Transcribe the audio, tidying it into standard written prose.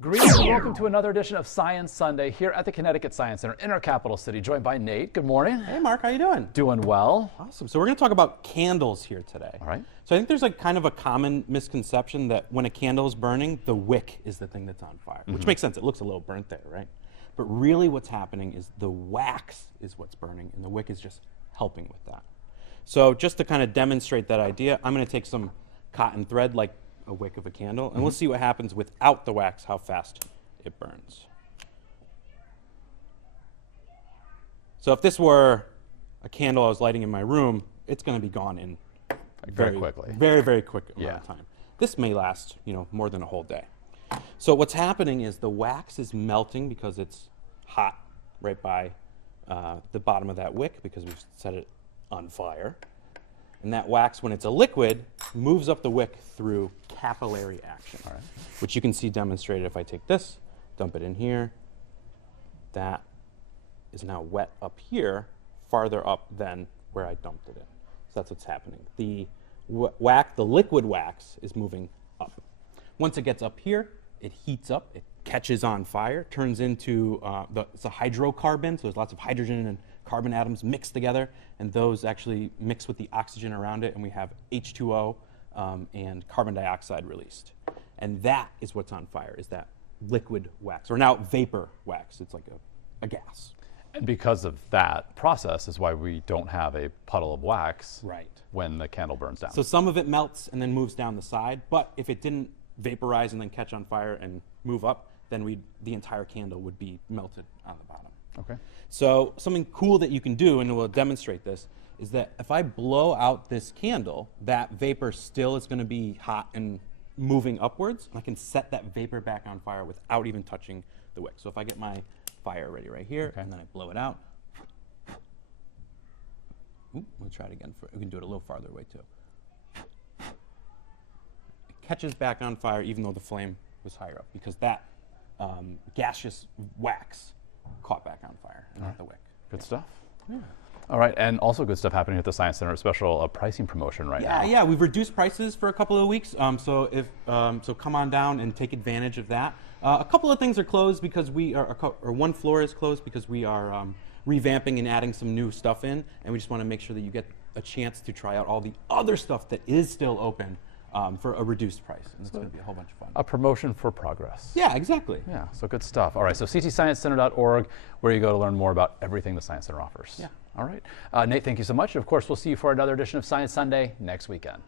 Greetings and welcome to another edition of Science Sunday here at the Connecticut Science Center in our capital city, joined by Nate. Good morning. Hey Mark, how you doing? Doing well. Awesome. So we're going to talk about candles here today. All right. So I think there's like kind of a common misconception that when a candle is burning, the wick is the thing that's on fire, which makes sense. It looks a little burnt there, right? But really what's happening is the wax is what's burning and the wick is just helping with that. So just to kind of demonstrate that idea, I'm going to take some cotton thread like a wick of a candle and we'll see what happens without the wax, how fast it burns. So if this were a candle I was lighting in my room, it's going to be gone in Very quickly. very quick amount of time. This may last, more than a whole day. So what's happening is the wax is melting because it's hot right by the bottom of that wick because we've set it on fire. And that wax, when it's a liquid, moves up the wick through capillary action, which you can see demonstrated if I take this, dump it in here. That is now wet up here, farther up than where I dumped it in. So that's what's happening. The liquid wax is moving up. Once it gets up here, it heats up, it catches on fire, turns into, it's a hydrocarbon, so there's lots of hydrogen and carbon atoms mixed together, and those actually mix with the oxygen around it, and we have H2O and carbon dioxide released. And that is what's on fire, is that liquid wax, or now vapor wax. It's like a gas. And because of that process is why we don't have a puddle of wax when the candle burns down. So some of it melts and then moves down the side, but if it didn't vaporize and then catch on fire and move up, then the entire candle would be melted on the bottom. Okay. So something cool that you can do, and we'll demonstrate this, is that if I blow out this candle, that vapor still is going to be hot and moving upwards, and I can set that vapor back on fire without even touching the wick. So if I get my fire ready right here, and then I blow it out. Ooh, we'll try it again. We can do it a little farther away too. It catches back on fire even though the flame was higher up, because that gaseous wax caught back on fire and not the wick. Good stuff. Yeah. All right, and also good stuff happening at the Science Center, a special pricing promotion now. Yeah, we've reduced prices for a couple of weeks, so come on down and take advantage of that. A couple of things are closed because one floor is closed because we are revamping and adding some new stuff in, and we just want to make sure that you get a chance to try out all the other stuff that is still open for a reduced price, and it's going to be a whole bunch of fun. A promotion for progress. Yeah, exactly. Yeah, so good stuff. All right, so ctsciencecenter.org, where you go to learn more about everything the Science Center offers. Yeah. All right. Nate, thank you so much. Of course, we'll see you for another edition of Science Sunday next weekend.